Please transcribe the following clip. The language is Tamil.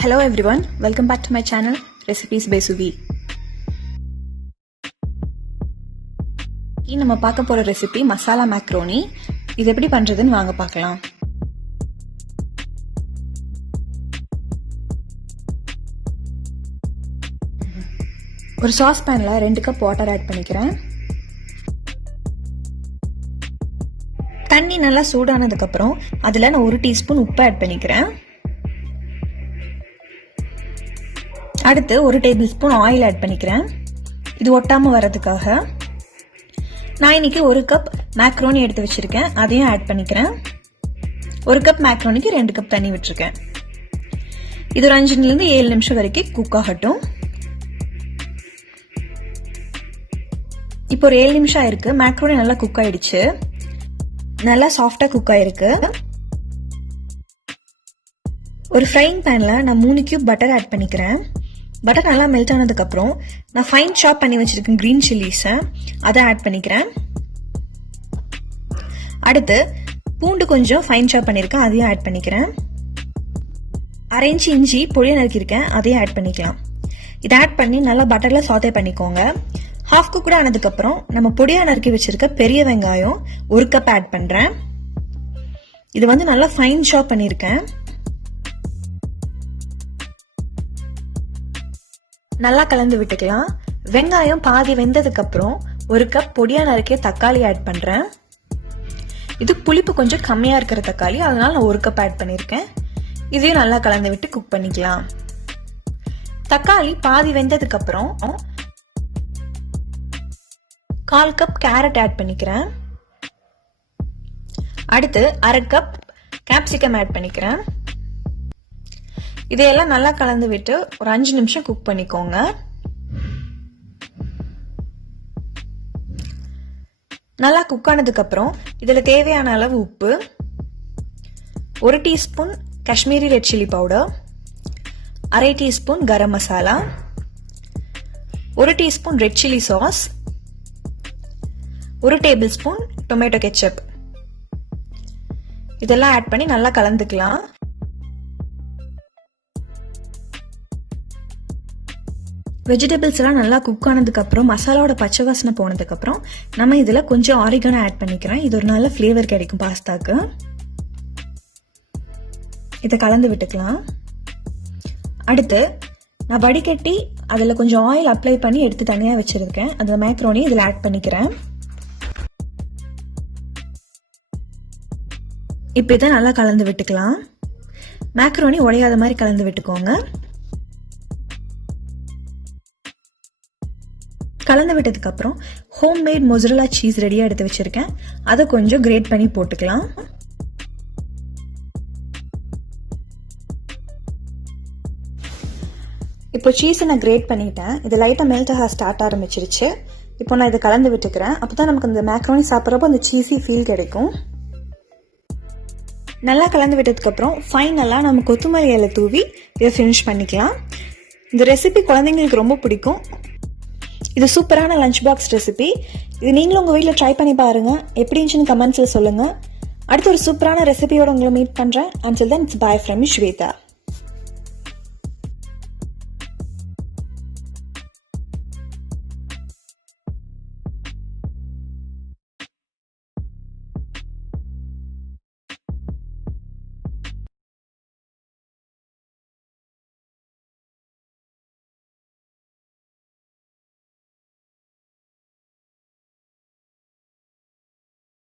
Hello everyone, welcome back to my channel Recipesbysuvi. நம்ம பார்க்க போற ரெசிபி மசாலா மேக்ரோனி. இது எப்படி பண்றதுன்னு வாங்க பார்க்கலாம். ஒரு சாஸ் பேன்ல 2 கப் வாட்டர் ஆட் பண்ணிக்கிறேன். தண்ணி நல்லா சூடானதுக்கு அப்புறம் அதுல நான் 1 டீஸ்பூன் உப்பு ஆட் பண்ணிக்கிறேன். அடுத்து 1 டேபிள் ஸ்பூன் ஆயில் ஆட் பண்ணிக்கிறேன். இது ஒட்டாம வரதுக்காக. நான் இன்னைக்கு 1 கப் மேக்ரோனி எடுத்து வச்சிருக்கேன், அதையும் ஆட் பண்ணிக்கிறேன். 1 கப் மேக்ரோனிக்கு 2 கப் தண்ணி விட்டுருக்கேன். இது ஒரு 5 நிமிஷம் 7 நிமிஷம் வரைக்கும் குக் ஆகட்டும். இப்போ ஒரு 7 நிமிஷம் ஆயிருக்கு. மேக்ரோனி நல்லா குக் ஆயிடுச்சு, நல்லா சாஃப்டா குக் ஆயிருக்கு. ஒரு ஃப்ரைங் பேன்ல நான் 3 கியூப் பட்டர் ஆட் பண்ணிக்கிறேன். பட்டர் நல்லா மெல்ட் ஆனதுக்கு அப்புறம் நான் ஃபைன் சாப் பண்ணி வச்சிருக்கேன் கிரீன் சில்லிஸை அதை ஆட் பண்ணிக்கிறேன். அடுத்து பூண்டு கொஞ்சம் ஃபைன் சாப் பண்ணியிருக்கேன், அதையும் ஆட் பண்ணிக்கிறேன். 1/2 இன்ச் இஞ்சி பொடியை நறுக்கியிருக்கேன், அதையும் ஆட் பண்ணிக்கலாம். இதை ஆட் பண்ணி நல்லா பட்டர்ல சாத்தே பண்ணிக்கோங்க. ஹாஃப் குக் கூட ஆனதுக்கு அப்புறம் நம்ம பொடியா நறுக்கி வச்சிருக்க பெரிய வெங்காயம் 1 கப் ஆட் பண்றேன். இது நல்லா ஃபைன் சாப் பண்ணியிருக்கேன். நல்லா கலந்து விட்டுக்கலாம். வெங்காயம் பாதி வெந்ததுக்கு அப்புறம் 1 கப் பொடியா நறுக்கிய தக்காளி ஆட் பண்றேன். இது புளிப்பு கொஞ்சம் கம்மியா இருக்கிற தக்காளி, அதனால நான் 1 கப் ஆட் பண்ணிருக்கேன். இதையும் நல்லா கலந்து விட்டு குக் பண்ணிக்கலாம். தக்காளி பாதி வெந்ததுக்கு அப்புறம் 1/4 கப் கேரட் ஆட் பண்ணிக்கிறேன். அடுத்து 1/2 கப் கேப்சிகம் ஆட் பண்ணிக்கிறேன். இதையெல்லாம் நல்லா கலந்து விட்டு ஒரு 5 நிமிஷம் குக் பண்ணிக்கோங்க. நல்லா குக் ஆனதுக்கு அப்புறம் இதுல தேவையான அளவு உப்பு, 1 teaspoon Kashmiri red chilli powder, 1/2 teaspoon garam masala, 1 teaspoon red chilli sauce, 1 tablespoon tomato ketchup, இதெல்லாம் ஆட் பண்ணி நல்லா கலந்துக்கலாம். வெஜிடபிள்ஸ் எல்லாம் நல்லா குக் ஆனதுக்கு அப்புறம் மசாலாவோட பச்சை வாசனை போனதுக்கு அப்புறம் நம்ம இதுல கொஞ்சம் ஆரிகானோ ஆட் பண்ணிக்கிறேன். இது ஒரு நல்ல ஃபிளேவர் கிடைக்கும் பாஸ்தாக்கு. இதை கலந்து விட்டுக்கலாம். அடுத்து நான் வடிகட்டி அதுல கொஞ்சம் ஆயில் அப்ளை பண்ணி எடுத்து தனியா வச்சிருக்கேன். அந்த மேக்ரோனி இதுல ஆட் பண்ணிக்கிறேன். இப்படிதான் நல்லா கலந்து விட்டுக்கலாம். மேக்ரோனி உடையாத மாதிரி கலந்து விட்டுக்கோங்க. கலந்து விட்டதுக்கு அப்புறம் ஹோம்மேட் மொசரல்லா சீஸ் ரெடியா எடுத்து வச்சிருக்கேன், அதை கொஞ்சம் கிரேட் பண்ணி போட்டுக்கலாம். இப்போ சீஸை நான் கிரேட் பண்ணிட்டேன். இது லைட்டா மெல்ட் ஆக ஸ்டார்ட் ஆரம்பிச்சிருச்சு. இப்போ நான் இதை கலந்து விட்டுக்கிறேன். அப்பதான் நமக்கு இந்த மேக்ரோனி சாப்பிட்றப்போ அந்த சீஸி ஃபீல் கிடைக்கும். நல்லா கலந்து விட்டதுக்கு அப்புறம் ஃபைனலா நம்ம கொத்தமல்லி இலை தூவி இதை ஃபினிஷ் பண்ணிக்கலாம். இந்த ரெசிபி குழந்தைங்களுக்கு ரொம்ப பிடிக்கும். இது சூப்பரான லஞ்ச் பாக்ஸ் ரெசிபி. இது நீங்களும் உங்க வீட்டில் ட்ரை பண்ணி பாருங்க. எப்படி இருந்துச்சுன்னு கமெண்ட்ஸ்ல சொல்லுங்க. அடுத்து ஒரு சூப்பரான ரெசிபியோட உங்களை மீட் பண்றேன். Until then, it's bye from Shweta.